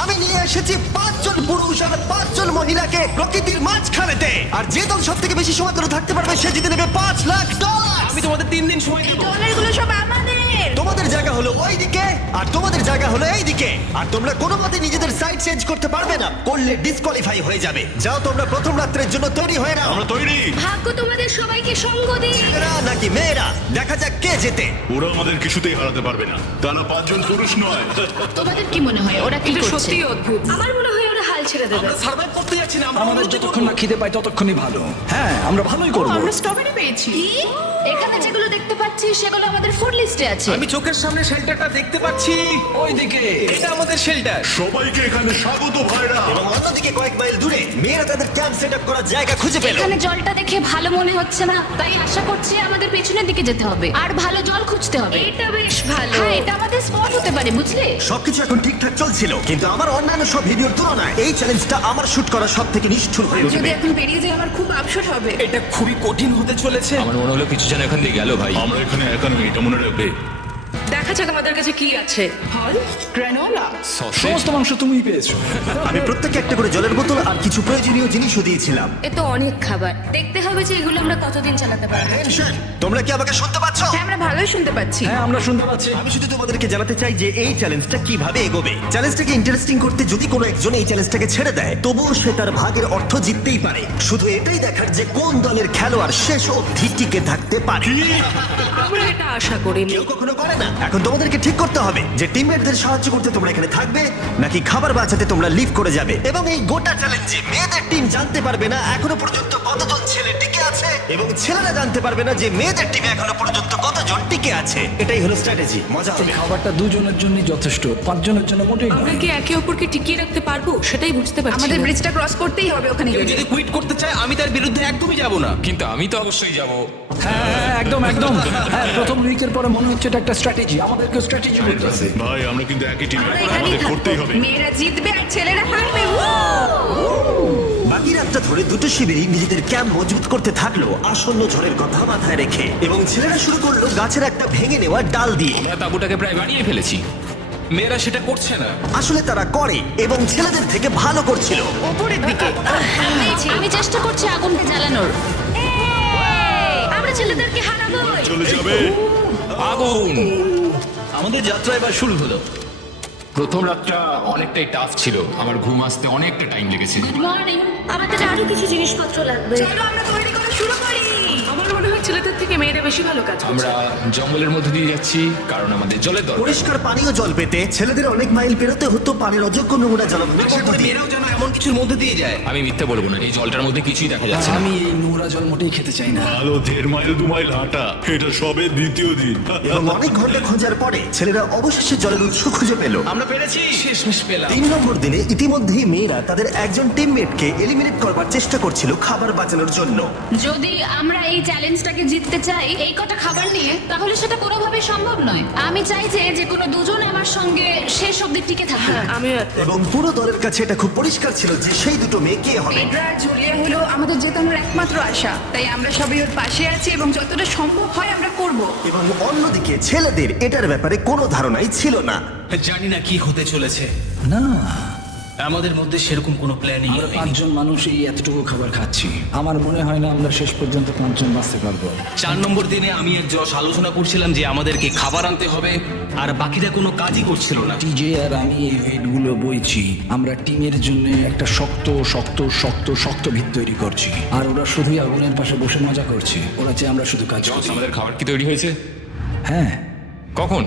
আমি নিয়ে এসেছি 5 জন পুরুষ আর 5 জন মহিলাকে প্রকৃতির মাঝখানেতে, আর যে দল সব থেকে বেশি সময় ধরে থাকতে পারবে সে জিতে নেবে $5,00,000। আমি তোমাদের 3 দিন সময় দেব। ডলারগুলো সব আমাদের। তোমাদের জায়গা হলো ওই দিকে আর তোমাদের জায়গা হলো এই দিকে, আর তোমরা কোনো মতে নিজেদের সাইড চেঞ্জ করতে পারবে না, করলে ডিসকোয়ালিফাই হয়ে যাবে। যাও তোমরা প্রথম রাত্রের জন্য তৈরি হয়ে নাও। আমরা তৈরি। ভাগ্য তোমাদের সবাইকে সঙ্গ দিই। ছেলেরা নাকি মেয়েরা, দেখা যাক কে জেতে। ওরা আমাদের কিছুতেই হারাতে পারবে না, তারা 5 জন পুরুষ নয়। তোমাদের কি মনে হয় ওরা কি করছে? সত্যি অদ্ভুত। আমার মনে হয় ওরা হাল ছেড়ে দেবে। আমরা সার্ভাইভ করতে যাচ্ছি না, আমরা আমাদের উন্নতি যতক্ষণ না করবো। খিদে পাই ততক্ষণই ভালো। হ্যাঁ, আমরা ভালোই করবো। আমরা স্ট্রবেরি পেয়েছি। কি? এখানে যেগুলো দেখতে পাচ্ছি সেগুলো আমাদের ফুড লিস্টে আছে। আমি চোখের সামনে শেল্টারটা দেখতে পাচ্ছি। ওইদিকে এটা আমাদের শেল্টার। সবাইকে এখানে স্বাগত ভাইরা। এবং অন্যদিকে কয়েক মাইল দূরে মেয়েরা তাদের ক্যাম্প সেট আপ করার জায়গা খুঁজে পেল। এখানে জলটা দেখে ভালো মনে হচ্ছে না, তাই আশা করছি আমাদের পেছনের দিকে যেতে হবে আর ভালো জল খুঁজতে হবে। এটা বেশ ভালো। হ্যাঁ, এটা আমাদের স্পট হতে পারে, বুঝলে? সবকিছু এখন ঠিকঠাক চলছিল, কিন্তু আমার অন্যান্য সব ভিডিওর তুলনায় এই চ্যালেঞ্জটা আমার শুট করা সব থেকে নিষ্ঠুর হয়ে যদি উঠবে। এখন বেরিয়ে যায় আমার খুব আফসোস হবে। এটা খুবই কঠিন হতে চলেছে। আমার মনে হলো কিছু যেন এখান দিয়ে গেল ভাই। আমরা এখানে একা নই, এটা মনে রাখবে। দেখা যাক আমাদের কাছে কি আছে। ফল, গ্রানোলা। সমস্ত মাংস তুমিই পেয়েছো। আমি প্রত্যেককে একটা করে জলের বোতল আর কিছু প্রয়োজনীয় জিনিসও দিয়েছিলাম। এ তো অনেক খাবার। দেখতে হবে যে এগুলো আমরা কতদিন চালাতে পারবো। Attention! তোমরা কি আমাকে শুনতে পাচ্ছ? হ্যাঁ, আমরা ভালোই শুনতে পাচ্ছি। হ্যাঁ, আমরা শুনতে পাচ্ছি। আমি শুধু তোমাদেরকে জানাতে চাই যে এই চ্যালেঞ্জটা কিভাবে এগোবে। চ্যালেঞ্জটাকে ইন্টারেস্টিং করতে যদি কোনো একজন এই চ্যালেঞ্জটাকে ছেড়ে দেয়, তবুও সে তার ভাগের অর্থ জিততেই পারে। শুধু এটাই দেখার যে কোন দলের খেলোয়াড় শেষ অবধি টিকে থাকতে পারে। আমরা এটা আশা করিনি। কেউ কখনো করে না। এখন তোমাদেরকে ঠিক করতে হবে যে টিমমেটদের সাহায্য করতে তোমরা এখানে থাকবে নাকি খাবার বাঁচাতে তোমরা লিভ করে যাবে। এবং এই গোটা চ্যালেঞ্জে মেয়েদের টিম জানতে পারবে না এখনো পর্যন্ত কতজন ছেলে টিকে আছে, এবং ছেলেরা জানতে পারবে না যে মেয়েদের টিমে এখনো পর্যন্ত কতজন টিকে আছে। এটাই হলো স্ট্র্যাটেজি। মজা হবে। খাবারটা দুজনের জন্য যথেষ্ট, 5 জনের জন্য মোটেই আমরা নয়। কি একে অপরকে টিকিয়ে রাখতে পারবো সেটাই বুঝতে পারছি আমাদের না। ব্রিজটা ক্রস করতেই হবে ওখানে কেউ গিয়ে। যদি কুইট করতে চায় আমি তার বিরুদ্ধে একদমই যাব না। কিন্তু আমি তো অবশ্যই যাব। হ্যাঁ, হ্যাঁ, একদম একদম। হ্যাঁ, প্রথম উইকের পরে মনে হচ্ছে এটা একটা স্ট্র্যাটেজি। আমাদেরকে স্ট্র্যাটেজি করতে হবে। ভাই আমরা কিন্তু একই টিম, আমরা এখানেই আমাদের থাকবো। করতেই হবে। মেয়েরা জিতবে আর ছেলেরা হারবে। বাকি রাতটা ধরে দুটো শিবিরই নিজেদের ক্যাম্প মজবুত করতে থাকলো আসন্ন ঝড়ের কথা মাথায় রেখে, এবং ছেলেরা শুরু করলো গাছের একটা ভেঙে নেওয়া ডাল দিয়ে। আমরা তাঁবুটাকে প্রায় বানিয়ে ফেলেছি। মেয়েরা সেটা করছে না। আসলে তারা করে এবং ছেলেদের থেকে ভালো করছিল। উপরের দিকে। আমি চেষ্টা করছি আগুনটা জ্বালানোর। আমরা ছেলেদেরকে হারাবো। চলে যাবে। আগুন। আমাদের যাত্রা এবার শুরু হলো। প্রথম রাতটা অনেকটাই টাফ ছিল, আমার ঘুম আসতে অনেকটা টাইম লেগেছে। মর্নিং। আমাদের আরো কিছু জিনিসপত্র লাগবে। চলো আমরা তৈরি করা শুরু করি। আমার মনে হয় ছেলেদের থেকে মেয়েরা বেশি ভালো কাজ করছে। আমরা জঙ্গলের মধ্যে দিয়ে যাচ্ছি কারণ আমাদের জলের দরকার। পরিষ্কার পানীয় জল পেতে ছেলেদের অনেক মাইল পেরোতে হতো পানির অযোগ্য নোংরা জলাভূমি আশা করি পদ্ধতি। মেয়েরাও যেন এমন কিছুর মধ্যে দিয়ে যায়। আমি মিথ্যে বলবো না, এই জলটার মধ্যে কিছুই দেখা যাচ্ছে না। আমি এই নোংরা জল মোটেই খেতে চাই না। আলো 1.5 মাইল 2 মাইল হাঁটা, এটা সবে দ্বিতীয় দিন। এবং অনেক ঘন্টা খোঁজার পরে ছেলেরা অবশেষে জলের উৎস খুঁজে পেল। আমরা পেরেছি, শেষমেশ পেলাম। 3 নম্বর দিনে ইতিমধ্যেই মেয়েরা তাদের একজন টিমমেটকে এলিমিনেট করবার চেষ্টা করছিল খাবার বাঁচানোর জন্য। যদি আমরা এই চ্যালেঞ্জটাকে জিততে চাই এই কটা খাবার নিয়ে, তাহলে সেটা কোনোভাবেই সম্ভব নয়। আমি চাই যে কোনো দুজন আমার সঙ্গে শেষ অবধি টিকে থাকবে। আমি এবং পুরো দলের কাছে এটা খুব পরিষ্কার ছিল যে সেই দুটো মেয়ে কে হবে। পেড্রা আর জুলিয়া হলো আমাদের জেতানোর একমাত্র আশা, তাই আমরা সবাই ওর পাশে আছি এবং যতটা সম্ভব হয় আমরা করব। এবং অন্যদিকে ছেলেদের এটার ব্যাপারে কোনো ধারণাই ছিল না। জানি না কি হতে চলেছে। না, আমাদের মধ্যে সেরকম কোনো প্ল্যানিং আমরা 5 জন মানুষ এই এতটুকু খাবার খাচ্ছি। আমার মনে হয় না আমরা শেষ পর্যন্ত 5 জন বাঁচতে পারবো। 4 নম্বর দিনে আমি আর যশ আলোচনা করছিলাম যে আমাদেরকে খাবার আনতে হবে, আর বাকিরা কোনো কাজই করছিল না। টিজে আর আমি এই ওয়েটগুলো বইছি। আমরা টিমের জন্য একটা শক্ত শক্ত শক্ত শক্ত ভিত তৈরি করছি, আর ওরা শুধুই আগুনের পাশে বসে মজা করছে। ওরা চাই আমরা শুধু কাজ করি। আমাদের খাবার কি তৈরি হয়েছে? হ্যাঁ, কখন?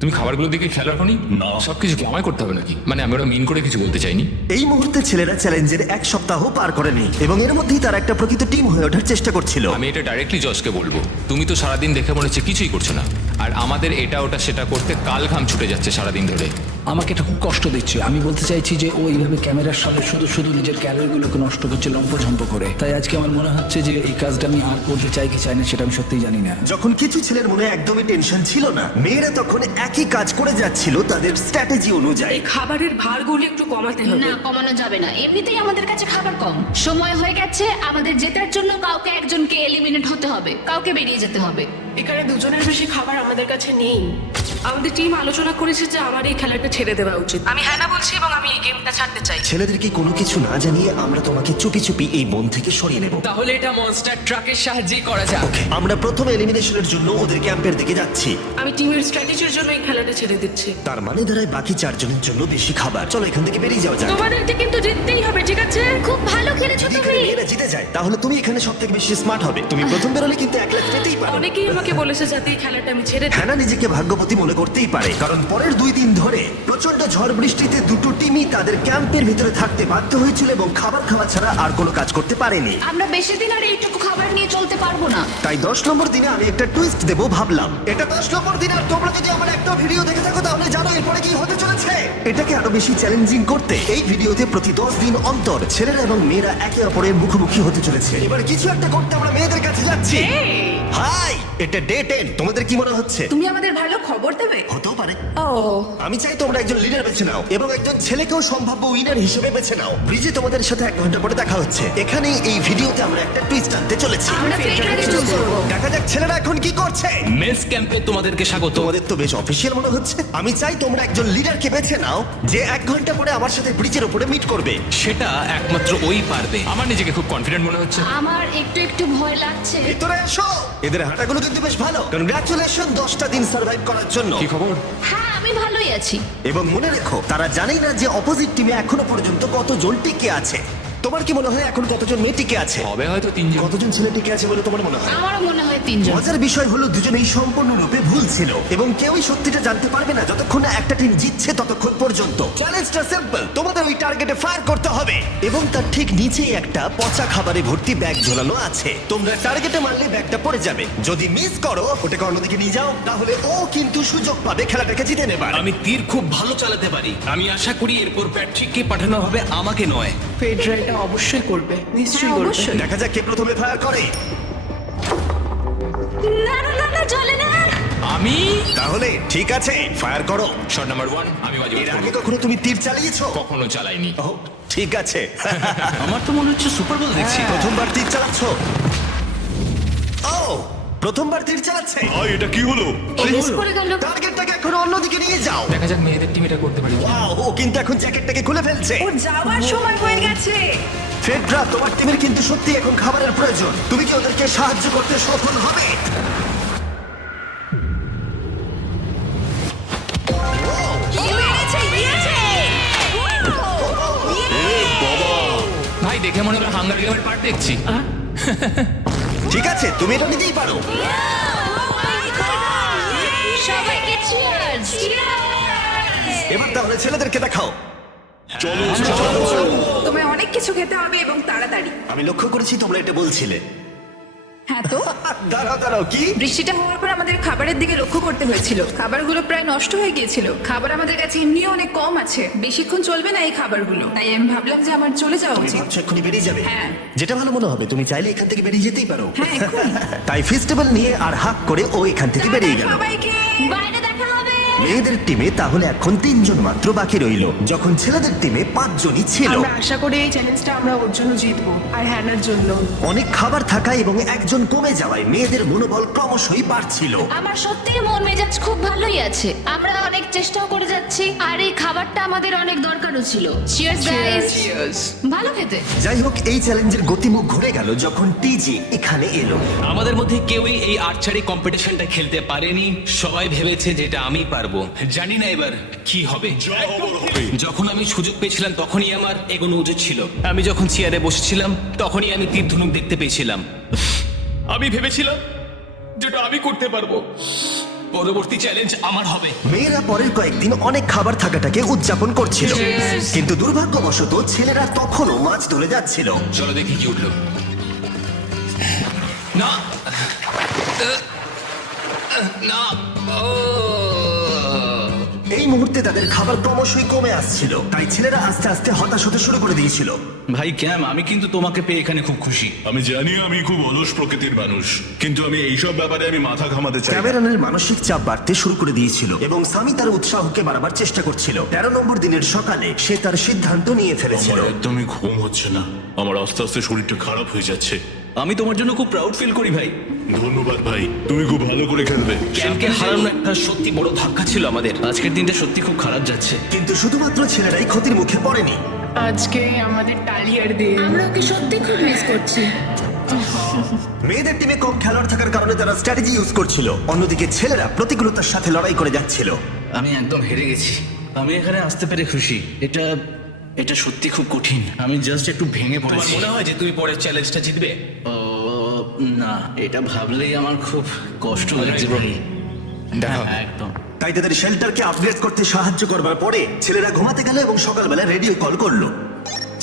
তুমি খাবারগুলো দিকে খেয়াল রাখোনি? না। সবকিছু কি আমায় করতে হবে নাকি? মানে আমি ওরা মিন করে কিছু বলতে চাইনি। এই মুহূর্তে ছেলেরা চ্যালেঞ্জের 1 সপ্তাহ পার করেনি এবং এর মধ্যেই তারা একটা প্রকৃত টিম হয়ে ওঠার চেষ্টা করছিল। আমি এটা ডাইরেক্টলি জজকে বলবো। তুমি তো সারাদিন দেখে মনে হচ্ছে কিছুই করছো না, আর আমাদের এটা ওটা সেটা করতে কাল ঘাম ছুটে যাচ্ছে সারাদিন ধরে। আমাকে এটা খুব কষ্ট দিচ্ছে। আমি বলতে চাইছি যে ও এইভাবে ক্যামেরার সামনে শুধু শুধু নিজের ক্যালোরিগুলোকে নষ্ট করছে লম্পঝম্প করে। তাই আজকে আমার মনে হচ্ছে যে এই কাজটা আমি আর করতে চাই কি চাই না সেটা আমি সত্যিই জানি না। যখন কিছু ছেলের মনে একদমই টেনশন ছিল না, মেয়েরা তখন একই কাজ করে যাচ্ছিল তাদের স্ট্র্যাটেজি অনুযায়ী। এই খাবারের ভারগুলো একটু কমাতে হবে। না, কমানো যাবে না। এমনিতেই আমাদের কাছে খাবার কম। সময় হয়ে গেছে আমাদের জেতার জন্য কাউকে একজনকে এলিমিনেট হতে হবে, কাউকে বেরিয়ে যেতে হবে। এখানে দুজনের বেশি খাবার আমাদের কাছে নেই। আমাদের টিম আলোচনা করেছে যে আমার এই খেলাটা ছেড়ে দেওয়া উচিত। আমি হ্যাঁ না বলছি এবং আমি এই গেমটা ছাড়তে চাই। ছেলেদেরকে কোনো কিছু না জানিয়ে আমরা তোমাকে চুপি চুপি এই বন থেকে সরিয়ে নেব। তাহলে এটা মনস্টার ট্রাকের সাহায্যেই করা যাক। আমরা প্রথম এলিমিনেশনের জন্য ওদের ক্যাম্পের দিকে যাচ্ছি। আমি টিমের স্ট্র্যাটেজির জন্য এই খেলাটা ছেড়ে দিচ্ছি। তার মানে দাঁড়ায় বাকি 4 জনের জন্য বেশি খাবার। চলো এখান থেকে বেরিয়ে যাওয়া যাক। তোমাদেরকে কিন্তু জিততেই হবে, ঠিক আছে? খুব ভালো খেলেছো যদি তুমি। এখানে মেয়েরা জিতে যায় তাহলে তুমি এখানে সব থেকে বেশি স্মার্ট হবে। তুমি প্রথম বেরোলে কিন্তু 1 লাখ পেতেই পারো। অনেকেই আমাকে বলেছে যাতে এই খেলাটা আমি ছেড়ে দিই। হ্যানা নিজেকে ভাগ্যবতী মনে করতেই পারে, কারণ পরের 2 দিন ধরে প্রচন্ড ঝড় বৃষ্টিতে দুটো টিমই তাদের ক্যাম্পের ভিতরে থাকতে বাধ্য হয়েছিল এবং খাবার খাওয়া ছাড়া আর কোনো কাজ করতে পারেনি। আমরা বেশি দিন আর এইটুকু খাবার নিয়ে চলতে পারবো না। তাই 10 নম্বর দিনে আমি একটা টুইস্ট দেবো ভাবলাম। এটা 10 নম্বর দিন আর তোমরা যদি আমার একটা ভিডিও দেখে থাকো তাহলে জানো এরপরে কি হতে চলেছে। এটাকে আরো বেশি চ্যালেঞ্জিং করতে এই ভিডিওতে প্রতি 10 দিন অন্তর ছেলেরা এবং মেয়েরা একে অপরের মুখোমুখি হতে চলেছে। এবার কিছু একটা করতে আমরা মেয়েদের কাছে যাচ্ছি। হাই, এটা ডে 10। তোমাদের কি মনে হচ্ছে? তুমি আমাদের ভালো খবর দেবে? হতেও পারে। ও, আমি চাই তোমরা একজন লিডার বেছে নাও এবং একজন ছেলেকেও সম্ভাব্য উইনার হিসেবে বেছে নাও। ব্রিজে তোমাদের সাথে 1 ঘন্টা পরে দেখা হচ্ছে। এখানে এই ভিডিওতে আমরা একটা টুইস্ট আনতে চলেছি। আমরা ফেডারেল চুজ করবো। দেখা যাক ছেলেরা এখন কি করছে। মেস ক্যাম্পে তোমাদেরকে স্বাগত। তোমাদের তো বেশ অফিসিয়াল মনে হচ্ছে। আমি চাই তোমরা একজন লিডারকে বেছে নাও যে 1 ঘন্টা পরে আমার সাথে ব্রিজের উপরে মিট করবে। সেটা একমাত্র ওই পারবে। আমার নিজেকে খুব কনফিডেন্ট মনে হচ্ছে। আমার একটু একটু ভয় লাগছে। ভিতরে এসো। এদের হাঁটাগুলো কিন্তু বেশ ভালো। কনগ্রাচুলেশন 10টা দিন সার্ভাইভ করার জন্য। কি খবর? হ্যাঁ, আমি ভালোই আছি। এবং মনে রেখো তারা জানেই না যে অপোজিট টিমে এখনো পর্যন্ত কতজন টিকে আছে। তোমার কি মনে হয় এখন কতজন মেয়ে টিকে আছে? হবে হয়তো 3 জন। কতজন ছেলে টিকে আছে বলে তোমার মনে হয়? আমারও মনে হয় 3 জন। মজার বিষয় হলো দুজনেই সম্পূর্ণরূপে ভুল ছিল এবং কেউই সত্যিটা জানতে পারবে না যতক্ষণ না একটা টিম জিতছে ততক্ষণ পর্যন্ত। চ্যালেঞ্জটা সিম্পল, তোমাদের ওই টার্গেটে ফায়ার করতে হবে এবং তার ঠিক নিচেই একটা পচা খাবারে ভর্তি ব্যাগ ঝোলানো আছে। তোমরা টার্গেটে মারলে ব্যাগটা পড়ে যাবে। যদি মিস করো ওটাকে অন্যদিকে নিয়ে যাও, তাহলে ও কিন্তু সুযোগ পাবে খেলাটাকে জিতে নেবার। আমি তীর খুব ভালো চালাতে পারি। আমি আশা করি এরপর প্যাট্রিককে পাঠানো হবে, আমাকে নয়। ফেডারেল এটা অবশ্যই করবে, নিশ্চয়ই হ্যাঁ, করবে। অবশ্যই। দেখা যাক কে প্রথমে ফায়ার করে। না না না না, চলে না। আমি তাহলে ঠিক আছে, ফায়ার করো। শট নাম্বার 1 আমি বাজি এর আগে কখনো তুমি তীর চালিয়েছো? কখনো চালাইনি। ও, ঠিক আছে। আমার তো মনে হচ্ছে সুপার বল দেখছি। প্রথমবার তীর চালাচ্ছ? ও, প্রথমবার তীর চালাচ্ছে। ভাই এটা কি হলো? ও মিস করে গেল। টার্গেটটাকে এখন অন্যদিকে নিয়ে যাও। দেখা যাক মেয়েদের টিম এটা করতে পারি। ওয়াও, ও কিন্তু এখন জ্যাকেটটাকে খুলে ফেলছে। ওর যাওয়ার সময় হয়ে গেছে। ফেডরা, তোমার টিমের কিন্তু সত্যি এখন খাবারের প্রয়োজন। তুমি কি ওদেরকে সাহায্য করতে সফল হবে? ভাই দেখে মনে হলো হাঙ্গার গেমের পার্ট দেখছি। ঠিক আছে, তুমি এটা নিতেই পারো। সবাইকে চিয়ার্স। এবার তাহলে ছেলেদেরকে দেখাও। তোমায় অনেক কিছু খেতে হবে এবং তাড়াতাড়ি। আমি লক্ষ্য করেছি তোমরা এটা বলছিলে। হ্যাঁ তো, দাঁড়াও দাঁড়াও, কি? বৃষ্টিটা হওয়ার পর আমাদের খাবারের দিকে লক্ষ্য করতে হয়েছিল। খাবারগুলো প্রায় নষ্ট হয়ে গিয়েছিল। খাবার আমাদের কাছে এমনিও অনেক কম আছে, বেশিক্ষণ চলবে না এই খাবারগুলো। তাই আমি ভাবলাম যে আমার চলে যাওয়া তুমি উচিত। ভাবছো এক্ষুনি বেরিয়ে যাবে? হ্যাঁ। যেটা ভালো মনে হবে। তুমি চাইলে এখান থেকে বেরিয়ে যেতেই পারো। হ্যাঁ, এক্ষুনি। তাই ফেস্টিভ্যাল নিয়ে আর হাক করে ও এখান থেকে বেরিয়ে গেল। সবাইকে বাইরে দেখা হবে। মেয়েদের টিমে তাহলে এখন 3 জন মাত্র বাকি রইলো, যখন ছেলেদের টিমে 5 জনই ছিল। আমরা আশা করি এই চ্যালেঞ্জটা আমরা ওর জন্য জিতবো আর হ্যানার জন্য। অনেক খাবার থাকায় এবং একজন কমে যাওয়ায় মেয়েদের মনোবল ক্রমশই বাড়ছিল। আমার সত্যিই মন মেজাজ খুব ভালোই আছে। আমরা অনেক চেষ্টাও করে যাচ্ছি আর এই খাবারটা আমাদের অনেক দরকারও ছিল। Cheers guys. ভালো খেতে। যাই হোক, এই চ্যালেঞ্জের গতিমুখ ঘুরে গেল যখন টিজি এখানে এলো। আমাদের মধ্যে কেউই এই আর্চারি কম্পিটিশনটা খেলতে পারেনি। সবাই ভেবেছে যেটা আমি পারবো। জানি না এবার কি হবে। যা হবার হবে। যখন আমি সুযোগ পেয়েছিলাম তখনই আমার এগোনো উচিত ছিল। আমি যখন চেয়ারে বসেছিলাম তখনই আমি তীর ধনুক দেখতে পেয়েছিলাম। আমি ভেবেছিলাম যেটা আমি করতে পারবো। পরবর্তী চ্যালেঞ্জ আমার হবে। মেয়েরা পরের কয়েকদিন অনেক খাবার থাকাটাকে উদযাপন করছিল, কিন্তু দুর্ভাগ্যবশত ছেলেরা তখনও মাছ ধরে যাচ্ছিল। চলো দেখি কি উঠলো। না না, এই মুহূর্তে তাদের খাবার ক্রমশই কমে আসছিল, তাই ছেলেরা আস্তে আস্তে হতাশ হতে শুরু করে দিয়েছিল। ভাই ক্যাম, আমি কিন্তু তোমাকে পেয়ে এখানে খুব খুশি। আমি জানি আমি খুব অলস প্রকৃতির মানুষ, কিন্তু আমি এইসব ব্যাপারে আমি মাথা ঘামাতে চাই না। ক্যামেরনের মানসিক চাপ বাড়তে শুরু করে দিয়েছিল এবং সামি তার উৎসাহকে বাড়াবার চেষ্টা করছিল। 13 নম্বর দিনের সকালে সে তার সিদ্ধান্ত নিয়ে ফেলেছিল। আমার একদমই ঘুম হচ্ছে না। আমার আস্তে আস্তে শরীরটা খারাপ হয়ে যাচ্ছে। আমি তোমার জন্য খুব প্রাউড ফিল করি ভাই। ধন্যবাদ ভাই, তুমি খুব ভালো করে খেলবে। ক্যাম্পকে হারানো একটা সত্যি বড় ধাক্কা ছিল আমাদের। আজকের দিনটা সত্যি খুব খারাপ যাচ্ছে। কিন্তু শুধুমাত্র ছেলেরাই ক্ষতির মুখে পড়েনি। আজকে আমাদের টালিয়ার দিন। আমরা ওকে সত্যি খুব মিস করছি। মেয়েদের টিমে কম খেলোয়াড় থাকার কারণে তারা স্ট্র্যাটেজি ইউজ করছিল, অন্যদিকে ছেলেরা প্রতিকূলতার সাথে লড়াই করে যাচ্ছিল। আমি একদম হেরে গেছি। আমি এখানে আসতে পেরে খুশি। এটা সত্যি খুব কঠিন। আমি জাস্ট একটু ভেঙে পড়েছি। মনে হয় যে তুমি পরের চ্যালেঞ্জটা জিতবে? না, এটা ভাবলেই আমার খুব কষ্ট লাগছে ভাই। দেখো হ্যাঁ, একদম। তাই তাদের শেল্টারকে আপগ্রেড করতে সাহায্য করবার পরে ছেলেরা ঘুমাতে গেল এবং সকালবেলা রেডিও কল করলো।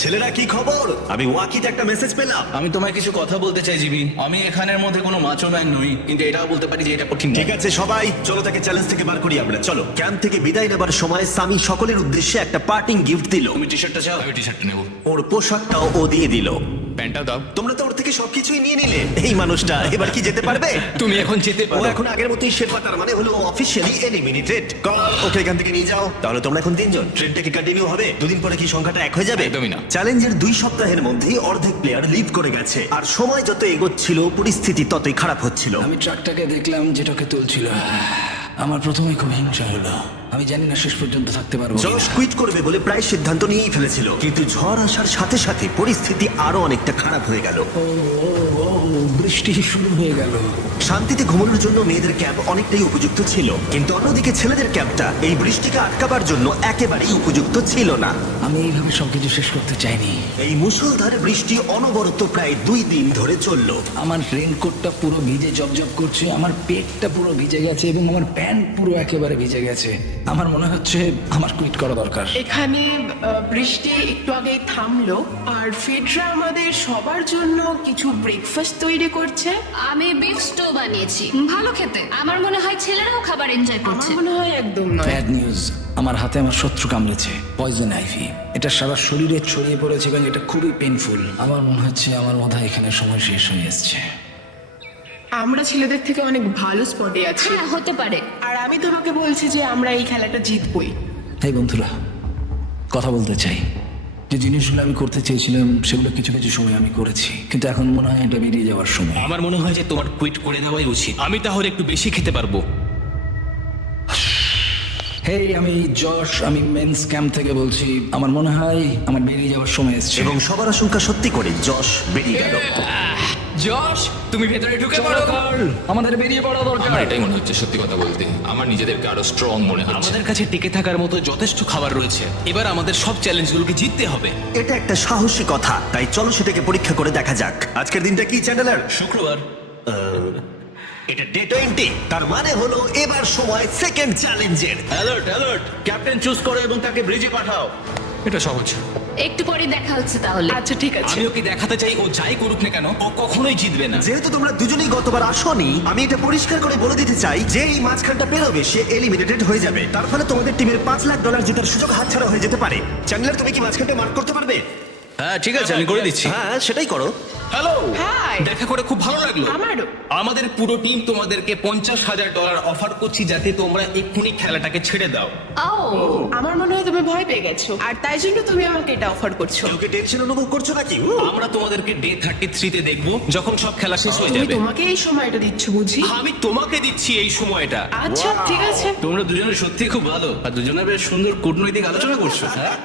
ছেলেরা কি খবর? আমি ওয়াকিতে একটা মেসেজ পেলাম। আমি তোমায় কিছু কথা বলতে চাই জিমি। আমি এখানের মধ্যে কোনো মাচো ম্যান নই, কিন্তু এটাও বলতে পারি যে এটা কঠিন। ঠিক আছে সবাই, চলো তাকে চ্যালেঞ্জ থেকে বার করি আমরা। চলো। ক্যাম্প থেকে বিদায় নেবার সময় সামি সকলের উদ্দেশ্যে একটা পার্টিং গিফট দিল। তুমি টি শার্টটা চাও? আমি টি শার্টটা নেবো, ওর পোশাকটাও ও দিয়ে দিল। প্যান্টটাও দাও। তোমরা তো ওর থেকে সবকিছুই নিয়ে নিলে। এই মানুষটা এবার কি যেতে পারবে? তুমি এখন যেতে ও পারো। এখন আগের মতোই শেরপা, তার মানে হলো অফিসিয়ালি এলিমিনেটেড। ওকে এখান থেকে নিয়ে যাও। তাহলে তোমরা এখন তিনজন। ট্রেনটা কি কন্টিনিউ হবে? দুদিন পরে কি সংখ্যাটা এক হয়ে যাবে? একদমই না। চ্যালেঞ্জের 2 সপ্তাহের মধ্যেই অর্ধেক প্লেয়ার লিভ করে গেছে, আর সময় যত এগোচ্ছিল পরিস্থিতি ততই খারাপ হচ্ছিল। আমি ট্রাকটাকে দেখলাম যেটাকে তুলছিল। আমার প্রথমে খুব হিংসা হলো। আমি জানি না শেষ পর্যন্ত থাকতে পারবো কিনা। জশ কুইট করবে বলে প্রায় সিদ্ধান্ত নিয়েই ফেলেছিল, কিন্তু ঝড় আসার সাথে সাথে পরিস্থিতি আরো অনেকটা খারাপ হয়ে গেল। বৃষ্টি শুরু হয়ে গেল। শান্তিতে ঘুমানোর জন্য মেয়েদের ক্যাম্প অনেকটাই উপযুক্ত ছিল, কিন্তু অন্যদিকে ছেলেদের ক্যাম্পটা এই বৃষ্টিকে আটকাবার জন্য একেবারেই উপযুক্ত ছিল না। আমি এইভাবে সবকিছু শেষ করতে চাইনি। এই মুষলধারে বৃষ্টি অনবরত প্রায় 2 দিন ধরে চললো। আমার রেনকোটটা পুরো ভিজে জবজব করছে, আমার পেটটা পুরো ভিজে গেছে এবং আমার প্যান্ট পুরো একেবারে ভিজে গেছে। আমার মনে হচ্ছে আমার কুইট করা দরকার। এখানে বৃষ্টি একটু আগে থামলো আর ফেডরা আমাদের সবার জন্য কিছু ব্রেকফাস্ট তৈরি করছে। আমি বিফ স্টু বানিয়েছি, ভালো খেতে। আমার মনে হয় ছেলেরাও খাবার এনজয় আমার করছে। মনে হয় একদম নয়। ব্যাড নিউজ, আমার হাতে আমার শত্রু কামড়েছে, পয়জন আইভি। এটা সারা শরীরে ছড়িয়ে পড়েছে এবং এটা খুবই পেইনফুল। আমার মনে হচ্ছে আমার বোধহয় এখানে সময় শেষ হয়ে এসছে। আমরা ছেলেদের থেকে অনেক ভালো স্পটে আছি, হ্যাঁ, হতে পারে। আর আমি তোমাকে বলছি যে আমরা এই খেলাটা জিতবই। এই বন্ধুরা, কথা বলতে চাই। যে জিনিসগুলো আমি করতে চেয়েছিলাম সেগুলো কিছু কিছু সময় আমি করেছি, কিন্তু এখন মনে হয় এটা বেরিয়ে যাওয়ার সময়। আমার মনে হয় যে তোমার কুইট করে দেওয়াই উচিত। আমি তাহলে একটু বেশি খেতে পারবো। হেই, আমি যশ, আমি মেন্স ক্যাম্প থেকে বলছি। আমার মনে হয় আমার বেরিয়ে যাওয়ার সময় এসছে। এবং সবার আশঙ্কা সত্যি করে যশ বেরিয়ে গেল। যশ, তুমি ভেতরে ঢুকে চলো, পড়ো। কার্ল, আমাদের বেরিয়ে পড়া দরকার। আমার এটাই মনে হচ্ছে, সত্যি কথা বলতে আমার নিজেদেরকে আরো স্ট্রং মনে হচ্ছে। আমাদের কাছে টিকে থাকার মতো যথেষ্ট খাবার রয়েছে। এবার আমাদের সব চ্যালেঞ্জগুলোকে জিততে হবে। এটা একটা সাহসী কথা, তাই চলো সেটাকে পরীক্ষা করে দেখা যাক। আজকের দিনটা কি চ্যানেলার? শুক্রবার। এটা ডে 20, তার মানে হলো এবার সময় সেকেন্ড চ্যালেঞ্জের। অ্যালার্ট অ্যালার্ট, ক্যাপ্টেন চুজ করো এবং তাকে ব্রিজে পাঠাও। এটা সহজ। একটু পরে দেখা হচ্ছে তাহলে। আচ্ছা ঠিক আছে। আমি ওকে দেখাতে চাই ও যাই করুক না কেন ও কখনোই জিতবে না। যেহেতু তোমরা দুজনেই গতবার আসোনি, আমি এটা পরিষ্কার করে বলে দিতে চাই যে এই মাঝখানটা পেরোবে সে এলিমিনেটেড হয়ে যাবে। তার ফলে তোমাদের টিমের $5 লাখ জেতার সুযোগ হাতছাড়া হয়ে যেতে পারে। চ্যানেলার, তুমি কি মাঝখানটা মার্ক করতে পারবে? হ্যাঁ ঠিক আছে, আমি করে দিচ্ছি। হ্যাঁ, সেটাই করো। Hello, Hi! দেখা করে খুব ভালো লাগলো। আমারও। আমাদের পুরো টিম তোমাদেরকে $50,000 অফার করছি যাতে তোমরা এক্ষুনি খেলাটাকে ছেড়ে দাও। ও, আমার মনে হয় তুমি ভয় পেয়ে গেছো, আর তাই জন্য তুমি আমাকে এটা অফার করছো। ওকে টেনশন অনুভব করছো নাকি? আমরা তোমাদেরকে ডে 33-তে দেখবো, যখন সব খেলা শেষ হয়ে তুমি যাবে। তোমাকে এই সময়টা দিচ্ছ বুঝি? আমি তোমাকে দিচ্ছি এই সময়টা। আচ্ছা ঠিক আছে। তোমরা দুজনে সত্যি খুব ভালো, আর দুজনে বেশ সুন্দর কূটনৈতিক আলোচনা করছো। হ্যাঁ?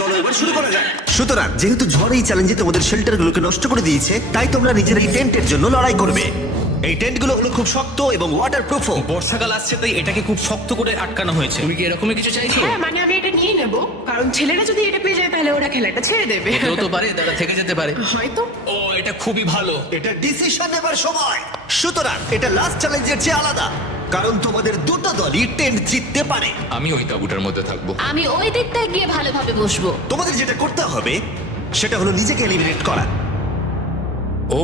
চলো এবার শুরু করা যাক। সুতরাং যেহেতু ঝড় এই চ্যালেঞ্জে তোমাদের শেল্টারগুলোকে নষ্ট করে দিয়েছে, তাই তোমরা নিজের এই টেন্টের জন্য লড়াই করবে। এই টেন্টগুলো হলো খুব শক্ত এবং ওয়াটারপ্রুফও। বর্ষাকাল আসছে তাই এটাকে খুব শক্ত করে আটকানো হয়েছে। তুমি কি এরকমই কিছু চাইছো? হ্যাঁ মানে আমি এটা নিয়ে নেব, কারণ ছেলেরা যদি এটা পেয়ে যায় তাহলে ওরা খেলাটা ছেড়ে দেবে। কেউ তো পারে, তারা থেকে যেতে পারে। হয়তো। ও, এটা খুবই ভালো। এটা ডিসিশন নেবার সময়। সুতরাং এটা লাস্ট চ্যালেঞ্জের চেয়ে আলাদা, কারণ তোমাদের দুটো দলই টেন্ট জিততে পারে। আমি ওই তাঁবুটার মধ্যে থাকবো। আমি ওই দিকটায় গিয়ে ভালোভাবে বসবো। তোমাদের যেটা করতে হবে সেটা হলো নিজেকে এলিমিনেট করা। ও,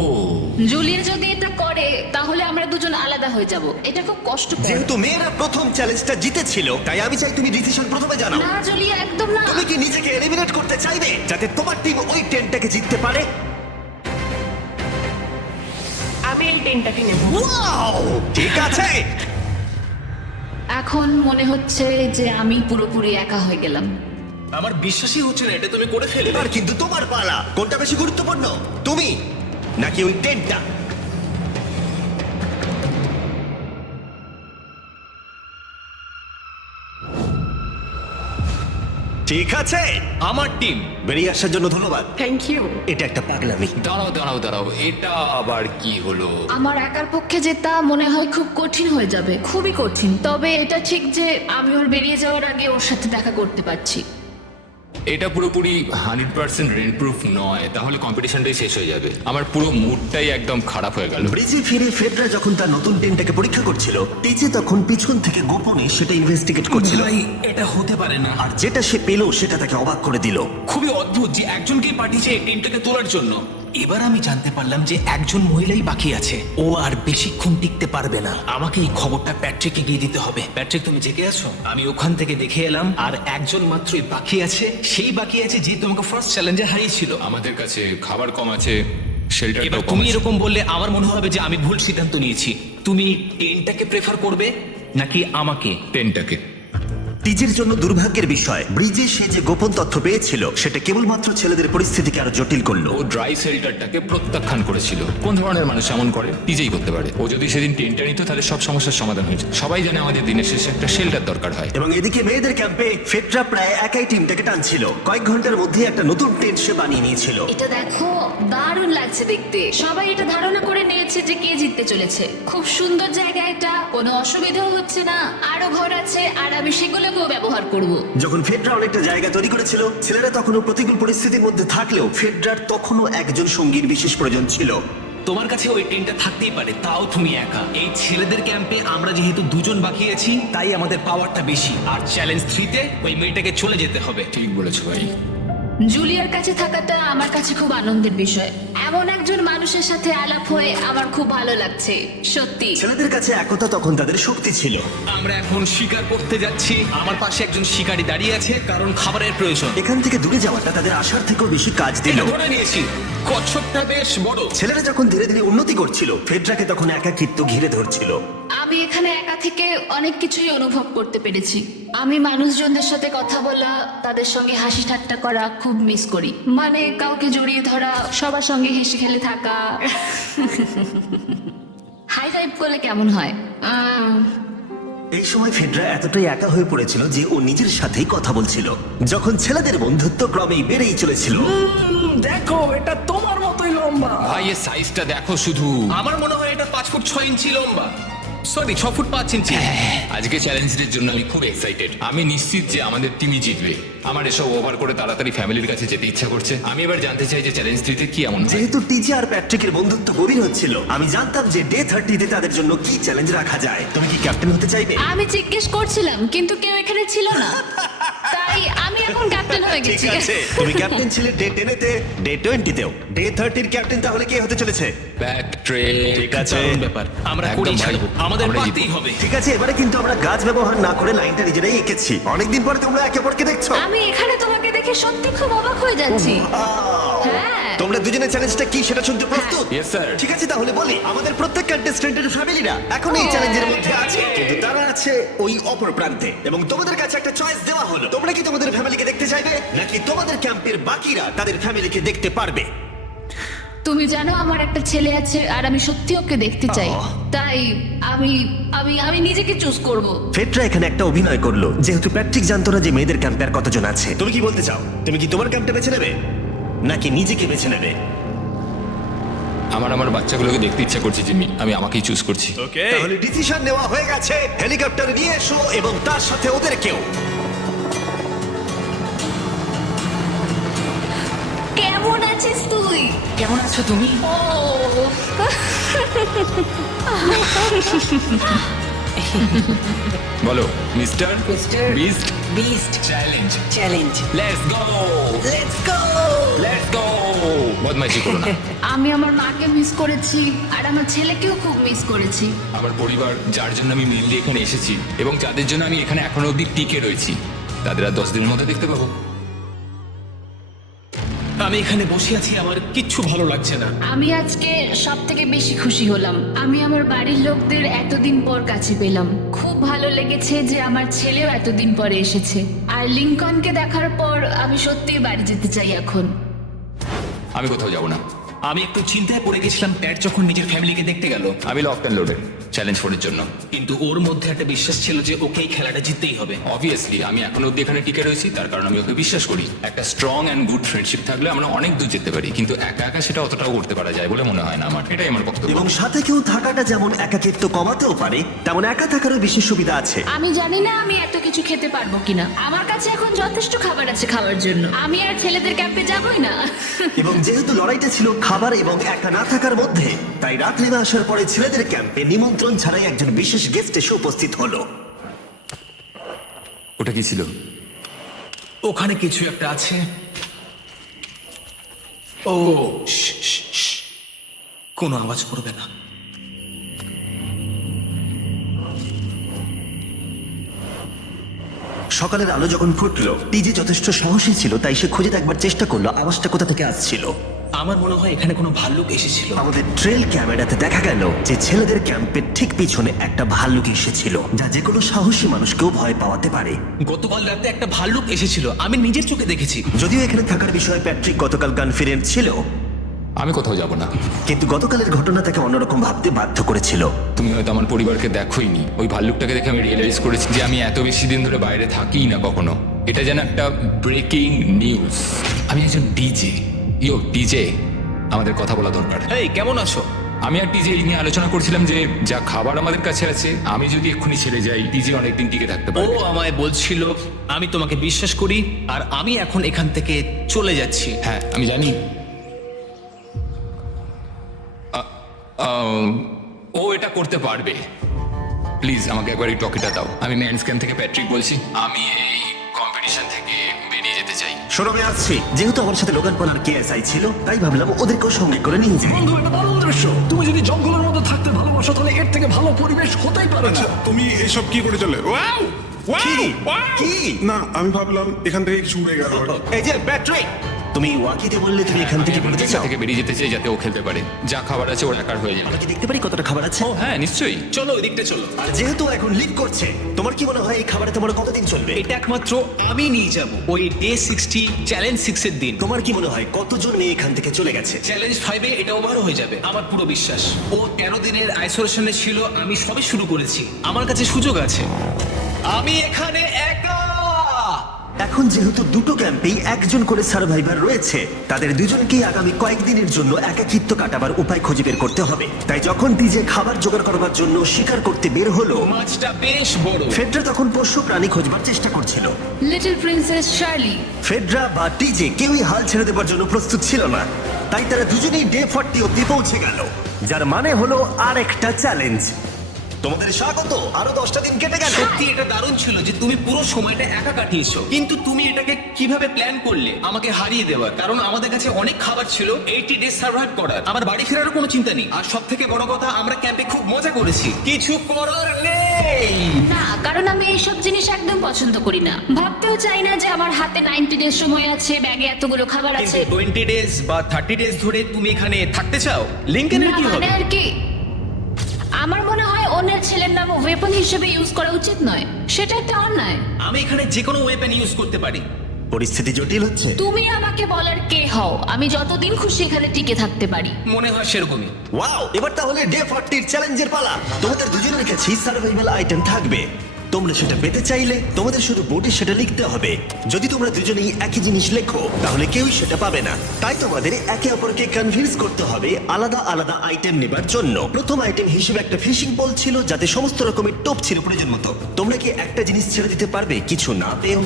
জুলিয়া যদি এটা করে তাহলে আমরা দুজন আলাদা হয়ে যাব। এটা খুব কষ্টকর। যেহেতু মেয়েরা প্রথম চ্যালেঞ্জটা জিতেছিল, তাই আমি চাই তুমি ডিসিশন প্রথমে জানাও। না জুলিয়া, একদম না। তুমি কি নিজেকে এলিমিনেট করতে চাইবে যাতে তোমার টিম ওই টেন্টটাকে জিততে পারে? আমি এই টেনটাকে নেব। ওয়াও, ঠিক আছে। এখন মনে হচ্ছে যে আমি পুরোপুরি একা হয়ে গেলাম। আমার বিশ্বাসই হচ্ছে না এটা তুমি করে ফেলবে। এবার কিন্তু তোমার পালা। কোনটা বেশি গুরুত্বপূর্ণ, তুমি নাকি ওই টেন্টটা? ঠিক আছে, আমার টিম। বেরিয়ে আসার জন্য ধন্যবাদ। Thank you. এটা একটা পাগলামি। দাঁড়াও এটা আবার কি হলো? আমার একার পক্ষে জেতা মনে হয় খুব কঠিন হয়ে যাবে, খুবই কঠিন। তবে এটা ঠিক যে আমি ওর বেরিয়ে যাওয়ার আগে ওর সাথে দেখা করতে পারছি। এটা পুরোপুরি 100% রেন্ট প্রুফ নয়, তাহলে কম্পিটিশনটাই শেষ হয়ে যাবে। আমার পুরো মুডটাই একদম খারাপ হয়ে গেল। ব্রিজে ফিরে ফেডরা যখন তার নতুন টেন্টটাকে পরীক্ষা করছিল, টিচে তখন পিছন থেকে গোপনে সেটা ইনভেস্টিগেট করছিল। ভাই, এটা হতে পারে না। আর যেটা সে পেল সেটা তাকে অবাক করে দিল। খুবই অদ্ভুত যে একজনকেই পাঠিয়েছে এই টিমটাকে তোলার জন্য। এবার আমি জানতে পারলাম যে একজন মহিলাই বাকি আছে। ও আর বেশিক্ষণ টিকতে পারবে না। আমাকে এই খবরটা প্যাট্রিককে গিয়ে দিতে হবে। প্যাট্রিক, তুমি জেগে আছো? আমি ওখান থেকে দেখে এলাম আর একজন মাত্রই বাকি আছে। সেই বাকি আছে যে তোমাকে ফার্স্ট চ্যালেঞ্জে হারিয়েছিল। আমাদের কাছে খাবার কম আছে, এবার শেল্টারটাও কম তুমি আছে। এরকম বললে আমার মনে হবে যে আমি ভুল সিদ্ধান্ত নিয়েছি। তুমি টেনটাকে প্রেফার করবে নাকি আমাকে? টেনটাকে। টিজের জন্য দুর্ভাগ্যের বিষয়, ব্রিজে সে যে গোপন তথ্য পেয়েছিল সেটা কেবলমাত্র ছেলেদের পরিস্থিতিকে আরো জটিল করলো। ও ড্রাই শেল্টারটাকে প্রত্যাখ্যান করেছিল। কোন ধরনের মানুষ এমন করে? নিজেই করতে পারে। ও যদি সেদিন টেনটা নিত তাহলে সব সমস্যার সমাধান হয়েছে। সবাই জানে আমাদের দিনের শেষে একটা শেল্টার দরকার হয়। এবং এদিকে মেয়েদের ক্যাম্পে ফেডরা প্রায় একাই টিমটাকে টানছিল। কয়েক ঘন্টার মধ্যে একটা নতুন টেন্ট সে বানিয়ে নিয়েছিল। এটা দেখো, দারুণ লাগছে দেখতে। সবাই এটা ধারণা করে নিয়েছে যে কে জিততে চলেছে। খুব সুন্দর জায়গা এটা, কোনো অসুবিধাও হচ্ছে না। আরো ঘর আছে আর আমি সেগুলোকেও ব্যবহার করব। যখন ফেডরা অনেকটা জায়গা তৈরি করেছিল, ছেলেরা তখনও প্রতিকূল পরিস্থিতির মধ্যে থাকলেও ফেডরার তখনও একজন সঙ্গীর বিশেষ প্রয়োজন ছিল। তোমার কাছে ওই টেনটা থাকতেই পারে, তাও তুমি একা। এই ছেলেদের ক্যাম্পে আমরা যেহেতু দুজন বাকি আছি, তাই আমাদের পাওয়ারটা বেশি। আর চ্যালেঞ্জ 3-তে ওই মেয়েটাকে চলে যেতে হবে। ঠিক বলেছো ভাই। জুলিয়ার কাছে থাকাটা আমার কাছে খুব আনন্দের বিষয়। এমন একজন মানুষের সাথে আলাপ হয়ে আমার খুব ভালো লাগছে, সত্যি। ছেলেদের কাছে একতা তখন তাদের শক্তি ছিল। আমরা এখন শিকার করতে যাচ্ছি। আমার পাশে একজন শিকারী দাঁড়িয়ে আছে, কারণ খাবারের প্রয়োজন। এখান থেকে দূরে যাওয়াটা তাদের আশার থেকেও বেশি কাজ দিল। এটা ধরে নিয়েছি। কচ্ছপটা বেশ বড়। ছেলেরা যখন ধীরে ধীরে উন্নতি করছিল, ফেডরাকে তখন একাকিত্ব ঘিরে ধরছিল। আমি এখানে একা থেকে অনেক কিছুই অনুভব করতে পেরেছি। আমি মানুষজনদের সাথে কথা বলা, তাদের সঙ্গে হাসি ঠাট্টা করা খুব মিস করি। মানে কাউকে জড়িয়ে ধরা, সবার সঙ্গে হেসে খেলে থাকা। হাই ফাইভ করলে কেমন হয়? এই সময় ফেডরা এতটাই একা হয়ে পড়েছিল যে ও নিজের সাথেই কথা বলছিল। যখন ছেলেদের বন্ধুত্ব ক্রমেই বেড়েই চলেছিল, দেখো, এটা তোমার মতোই লম্বা। ভাই এর সাইজটা দেখো শুধু। আমার মনে হয় এটা 5 ফুট 6 ইঞ্চি লম্বা। সরি, 6 ফুট 5 ইঞ্চি। আজকে চ্যালেঞ্জের জন্য আমি খুব এক্সাইটেড। আমি নিশ্চিত যে আমাদের টিমই জিতবে। আমার এসব ওভার করে তাড়াতাড়ি ফ্যামিলির কাছে যেতে ইচ্ছা করছে। আমি এবার জানতে চাই যে চ্যালেঞ্জ 3-তে কি এমন হয়। যেহেতু টিজে আর প্যাট্রিকের বন্ধুত্ব গভীর হচ্ছিল, আমি জানতাম যে ডে 30-তে তাদের জন্য কি চ্যালেঞ্জ রাখা যায়। তুমি কি ক্যাপ্টেন হতে চাইবে? আমি জিজ্ঞেস করছিলাম, কিন্তু কেউ এখানে ছিল না, তাই আমি এখন ক্যাপ্টেন হয়ে ঠিক গেছি। আছে, তুমি ক্যাপ্টেন ছিলে ডে 10-তে, ডে 20-তেও। ডে 30-র ক্যাপ্টেন তাহলে কে হতে চলেছে? প্যাট্রিক। ঠিক আছে, দারুণ ব্যাপার। আমরা একদম করেই ভাই। ছাড়বো। আমাদের আমরাই পারতেই জিতবো। হবে। ঠিক আছে, এবারে কিন্তু আমরা গাছ ব্যবহার না করে লাইনটা নিজেরাই এঁকেছি। অনেকদিন পরে তোমরা একে অপরকে দেখছো। আমি এখানে তোমাকে দেখে সত্যি খুব অবাক হয়ে যাচ্ছি। হ্যাঁ, তোমরা দুজনের চ্যালেঞ্জটা কি সেটা শুনতে প্রস্তুত? Yes, sir. ঠিক আছে, তাহলে বলি, আমাদের প্রত্যেক কন্টেস্ট্যান্টের ফ্যামিলিরা এখন এই চ্যালেঞ্জের মধ্যে আছে, কিন্তু তারা আছে ওই অপর প্রান্তে। এবং তোমাদের কাছে একটা চয়েস দেওয়া হলো, তোমরা কি তোমাদের ফ্যামিলিকে দেখতে চাইবে, নাকি তোমাদের ক্যাম্পের বাকিরা তাদের ফ্যামিলিকে দেখতে পারবে? তুমি জানো আমার একটা ছেলে আছে আর আমি সত্যি ওকে দেখতে চাই। তাই আমি আমি আমি নিজেকে চুজ করব। ফেডরা এখানে একটা অভিনয় করলো, যেহেতু প্যাট্রিক জানতো না যে মেয়েদের ক্যাম্পে আর কতজন আছে। তুমি কি বলতে চাও? তুমি কি তোমার ক্যাম্পটা বেছে নেবে নাকি নিজেকে বেছে নেবে? আমার বাচ্চাগুলোকে দেখতে ইচ্ছা করছে জিমি। আমি আমাকেই চুজ করছি। তাহলে ডিসিশন নেওয়া হয়ে গেছে, হেলিকপ্টার নিয়ে এসো এবং তার সাথে ওদেরকেও। কেমন আছিস তুই? কেমন আছো তুমি? ও বলো mister mister beast beast challenge. Challenge. Let's go, let's go. Let's go. বদমাইশি করো না। আমি আমার মাকে মিস করেছি আর আমার ছেলেকেও খুব মিস করেছি। আমার পরিবার, যার জন্য আমি মেনলি এখানে এসেছি এবং যাদের জন্য আমি এখানে এখনো অবধি টিকে রয়েছি, তাদের আর 10 দিনের মধ্যে দেখতে পাবো। আমি এখানে বসে আছি, আমার কিচ্ছু ভালো লাগছে না। আমি আজকে সব থেকে বেশি খুশি হলাম। আমি আমার বাড়ির লোকদের এতদিন পর কাছে পেলাম। খুব ভালো লেগেছে যে আমার ছেলেও এতদিন পরে এসেছে। আর লিংকনকে দেখার পর আমি সত্যিই বাড়ি যেতে চাই এখন। আমি কোথাও যাব না। আমি একটু চিন্তায় পড়ে গেছিলাম প্যাট যখন নিজের ফ্যামিলিকে দেখতে গেল। আমি লক অ্যান্ড লোডেড চ্যালেঞ্জ ফোরের জন্য। কিন্তু ওর মধ্যে একটা বিশ্বাস ছিল যে ওকে এই খেলাটা জিততেই হবে। অবভিয়াসলি আমি এখনো অব্দি এখানে টিকে রয়েছি, তার কারণ আমি ওকে বিশ্বাস করি। একটা স্ট্রং অ্যান্ড গুড ফ্রেন্ডশিপ থাকলে আমরা অনেক দূর যেতে পারি, কিন্তু একা একা সেটা অতটাও করতে পারা যায় বলে মনে হয় না আমার। এটাই আমার বক্তব্য। এবং সাথে কেউ থাকাটা যেমন একাকিত্ব কমাতেও পারে, তেমন একা থাকারও বিশেষ সুবিধা আছে। আমি জানি না আমি এত কিছু খেতে পারবো কিনা। আমার কাছে এখন যথেষ্ট খাবার আছে খাওয়ার জন্য। আমি আর ছেলেদের ক্যাম্পে যাবই না। এবং যেহেতু লড়াইটা ছিল খাবার এবং একা না থাকার মধ্যে, তাই রাত নেমে আসার পরে ছেলেদের ক্যাম্পে নিমন্ত্রণ ছাড়াই একজন বিশেষ গেস্ট এসে উপস্থিত হলো। ওটা কি ছিল? ওখানে কিছু একটা আছে। ও শ্, শ্, শ্। কোনো আওয়াজ করবে না। সকালের আলো যখন ফুটলো, টিজি যথেষ্ট সাহসী ছিল, তাই সে খুঁজে দেখবার চেষ্টা করলো আওয়াজটা কোথা থেকে আসছিল। আমার মনে হয় এখানে কোনো ভাল্লুক এসেছিল। আমাদের ট্রেল ক্যামেরাতে দেখা গেল যে ছেলেদের ক্যাম্পের ঠিক পিছনে একটা ভাল্লুক এসেছিল, যা যে কোনো সাহসী মানুষকেও ভয় পাওয়াতে পারে। গতকাল রাতে একটা ভাল্লুক এসেছিল, আমি নিজের চোখে দেখেছি। যদিও এখানে থাকার বিষয়ে প্যাট্রিক গতকাল কনফিডেন্ট ছিল, আমি কোথাও যাব না। কিন্তু গতকালের ঘটনা তাকে অন্যরকম ভাবতে বাধ্য করেছিল। তুমি হয়তো আমার পরিবারকে দেখোইনি। ওই ভাল্লুকটাকে দেখে আমি রিয়েলাইজ করেছি যে আমি এত বেশি দিন ধরে বাইরে থাকিই না কখনো। এটা যেন একটা ব্রেকিং নিউজ। আমি একজন ডিজে। ডিজে, আমাদের কথা বলা দরকার। এই কেমন আছো? আমি আর টিজে এই নিয়ে আলোচনা করছিলাম যে যা খাবার আমাদের কাছে আছে, আমি যদি এক্ষুনি ছেড়ে যাই টিজে অনেকদিন টিকে থাকতে ও পারবে। আমায় বলছিল আমি তোমাকে বিশ্বাস করি আর আমি এখন এখান থেকে চলে যাচ্ছি। হ্যাঁ আমি জানি। ও এটা করতে পারবে। প্লিজ আমাকে একবার এই টকিটা দাও। আমি মেন স্ক্যান থেকে প্যাট্রিক বলছি। আমি এই কম্পিটিশন থেকে বেরিয়ে যেতে চাই। সরবে আসছি। যেহেতু আমার সাথে লোগান পল আর কেএসআই ছিল, তাই ভাবলাম ওদেরকেও সঙ্গে করে নিয়ে যাই। বন্ধু, এটা দারুণ দৃশ্য। তুমি যদি জঙ্গলের মধ্যে থাকতে ভালোবাসো, তাহলে এর থেকে ভালো পরিবেশ হতেই পারে না। তুমি এসব কি করে চলে? ওয়াও কি? কি? না, আমি ভাবলাম এখান থেকে কিছু উড়ে গেল। এই যে প্যাট্রিক, তুমি ওয়াকিতে বললে তুমি এখান থেকে আমি বেরোতে এখান চাও। থেকে বেরিয়ে যেতে চাই যাতে ও খেলতে পারে। যা খাবার আছে ওর একার হয়ে যাবে। আমরা কি দেখতে পারি কতটা খাবার আছে? ও হ্যাঁ নিশ্চয়ই। চলো ওই দিকটা চলো। আর যেহেতু এখন লিভ করছে, তোমার কি মনে হয় এই খাবারে তোমার কতদিন চলবে? এটা একমাত্র আমি নিয়ে যাব ওই ডে 60 চ্যালেঞ্জ 6 এর দিন। তোমার কি মনে হয় কতজন মেয়ে এখান থেকে চলে গেছে? চ্যালেঞ্জ 5 এ এটা ওভারও হয়ে যাবে, আমার পুরো বিশ্বাস। ও 13 দিনের আইসোলেশনে ছিল, আমি সবে শুরু করেছি। আমার কাছে সুযোগ আছে। আমি এখানে একা। এখন যেহেতু দুটো ক্যাম্পেই একজন করে সার্ভাইভার রয়েছে, তাদের দুজনকেই আগামী কয়েকদিনের জন্য একাকিত্ব কাটাবার উপায় খুঁজে বের করতে হবে। তাই যখন টিজে খাবার জোগাড় করবার জন্য শিকার করতে বের হলো, মাছটা বেশ বড়। ফেডরা তখন পোষ্য প্রাণী খোঁজবার চেষ্টা করছিল। Little princess Shirley. ফেডরা বা টিজে কেউই হাল ছেড়ে দেবার জন্য প্রস্তুত ছিল না, তাই তারা দুজনেই ডে 40 অব্দি পৌঁছে গেল, যার মানে হলো আরেকটা চ্যালেঞ্জ। তোমাদের স্বাগত। আরো 10টা দিন কেটে গেল। সত্যি এটা দারুণ ছিল যে তুমি পুরো সময়টা একা কাটিয়েছো, কিন্তু তুমি এটাকে কিভাবে প্ল্যান করলে আমাকে হারিয়ে দেওয়ার? কারণ আমাদের কাছে অনেক খাবার ছিল 80 ডেজ সার্ভাইভ করার। আমার বাড়ি ফেরারও কোনো চিন্তা নেই। আর সব থেকে বড় কথা, আমরা ক্যাম্পে খুব মজা করেছি। কিছু করার নেই। না, কারণ আমি এইসব জিনিস একদম পছন্দ করি না। ভাবতেও চাই না যে আমার হাতে 90 ডেজ সময় আছে, ব্যাগে এতগুলো খাবার আছে। কিন্তু 20 ডেজ বা 30 ডেজ ধরে তুমি এখানে থাকতে চাও? লিংকেনের না, কি মানে হবে? আর কি, আমার মনে হয় অন্যের ছেলের নাম ওয়েপন হিসেবে ইউজ করা উচিত নয়। সেটা একটা অন্যায়। আমি এখানে যে কোনো ওয়েপন ইউজ করতে পারি। পরিস্থিতি জটিল হচ্ছে। তুমি আমাকে বলার কে হও? আমি যতদিন খুশি এখানে টিকে থাকতে পারি। মনে হয় সেরকমই। ওয়াও, এবার তাহলে ডে 40 চ্যালেঞ্জের পালা। তোমাদের দুজনের কাছেই সার্ভাইভাল আইটেম থাকবে। তোমরা সেটা পেতে চাইলে তোমাদের শুধু বোর্ডে সেটা লিখতে হবে। যদি তোমরা দুজনেই একই জিনিস লেখো, তাহলে কেউই সেটা পাবে না। তাই তোমাদের একে অপরকে কনভিন্স করতে হবে আলাদা আলাদা আইটেম নেবার জন্য। প্রথম আইটেম হিসেবে একটা ফিশিং বল ছিল, যাতে সমস্ত রকমের টোপ ছিল প্রয়োজন মতো। তোমরা কি একটা জিনিস ছেড়ে দিতে পারবে কিছু না পেও?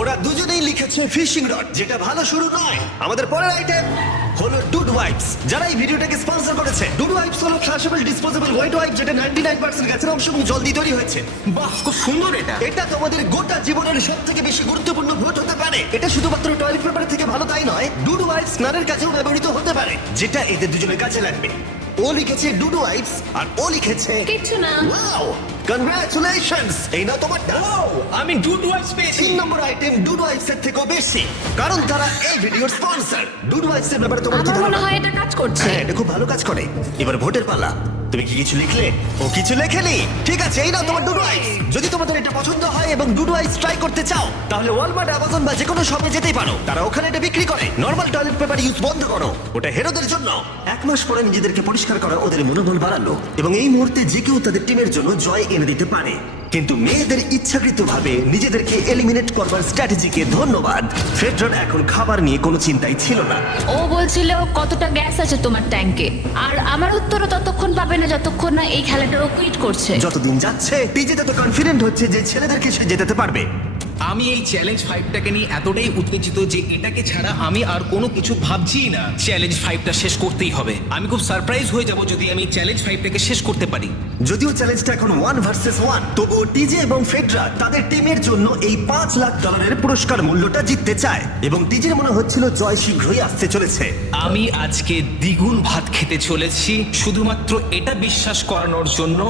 ওরা দুজনেই লিখেছে ফিশিং রড, যেটা ভালো শুরু নয়। আমাদের পরের আইটেম হলো ডুড ওয়াইপস, যারা এই ভিডিওটাকে স্পন্সর করেছে। ডুড ওয়াইপস হলো ফ্লাশেবল ডিসপোজেবল হোয়াইট ওয়াইপ, যেটা 99% গাছের অংশ এবং জল দিয়ে তৈরি হয়েছে। বাহ, খুব সুন্দর এটা। এটা তোমাদের গোটা জীবনের সবথেকে বেশি গুরুত্বপূর্ণ ভোট হতে পারে। এটা শুধুমাত্র টয়লেট পেপারের থেকে ভালো তাই নয়, ডুড ওয়াইপস স্নানের কাজেও ব্যবহৃত হতে পারে, যেটা এদের দুজনের কাছে লাগবে। ও লিখেছে ডুড ওয়াইপস আর ও লিখেছে কিচ্ছু না। Wow, congratulations. এই না তোমারটা। আমি ডুড ওয়াইপস পেয়েছি। 3 নম্বর আইটেম ডুড ওয়াইপস এর থেকেও বেশি, কারণ তারা এই ভিডিওর স্পন্সর। ডুড ওয়াইপস এর ব্যাপারে তোমার কি আমার মনে ধারণা? হয় এটা কাজ করছে। হ্যাঁ, এটা খুব ভালো কাজ করে। এবার ভোটের পালা। তুমি কি কিছু লিখলে? ও কিছু লেখেনি। ঠিক আছে, এই নাও তোমার ডুডু আইস। যদি তোমাদের এটা পছন্দ হয় এবং ডুডু আইস ট্রাই করতে চাও, তাহলে ওয়ালমার্ট, অ্যামাজন বা যে কোনো শপে যেতেই পারো। তারা ওখানে এটা বিক্রি করে। নর্মাল টয়লেট পেপার ইউজ বন্ধ করো, ওটা হেরোদের জন্য। 1 মাস পরে নিজেদেরকে পরিষ্কার করা ওদের মনোবল বাড়ালো এবং এই মুহূর্তে যে কেউ তাদের টিমের জন্য জয় এনে দিতে পারে। কিন্তু মেয়েদের ইচ্ছাকৃতভাবে নিজেদেরকে এলিমিনেট করবার স্ট্র্যাটেজিকে ধন্যবাদ। ফেডরার এখন খাবার নিয়ে কোনো চিন্তাই ছিল না। ও বলছিল কতটা গ্যাস আছে তোমার ট্যাঙ্কে, আর আমার উত্তরও ততক্ষণ পাবে না যতক্ষণ না এই খেলাটা ও কুইট করছে। যতদিন যাচ্ছে টিজে তত কনফিডেন্ট হচ্ছে যে ছেলেদেরকে সে জেতাতে পারবে। আমি এই চ্যালেঞ্জ 5টাকে নিয়ে এতটাই উত্তেজিত যে এটাকে ছাড়া আমি আর কোনো কিছু ভাবছিই না। চ্যালেঞ্জ 5টা শেষ করতেই হবে। আমি খুব সারপ্রাইজ হয়ে যাব যদি আমি চ্যালেঞ্জ 5টাকে শেষ করতে পারি। যদিও চ্যালেঞ্জটা এখন 1 ভার্সেস 1, তবুও টিজে এবং ফেডরা তাদের টিমের জন্য এই $5 লাখ পুরস্কার মূল্যটা জিততে চায় এবং টিজের মনে হচ্ছিল জয় শীঘ্রই আসতে চলেছে। আমি আজকে দ্বিগুণ ভাত খেতে চলেছি শুধুমাত্র এটা বিশ্বাস করানোর জন্য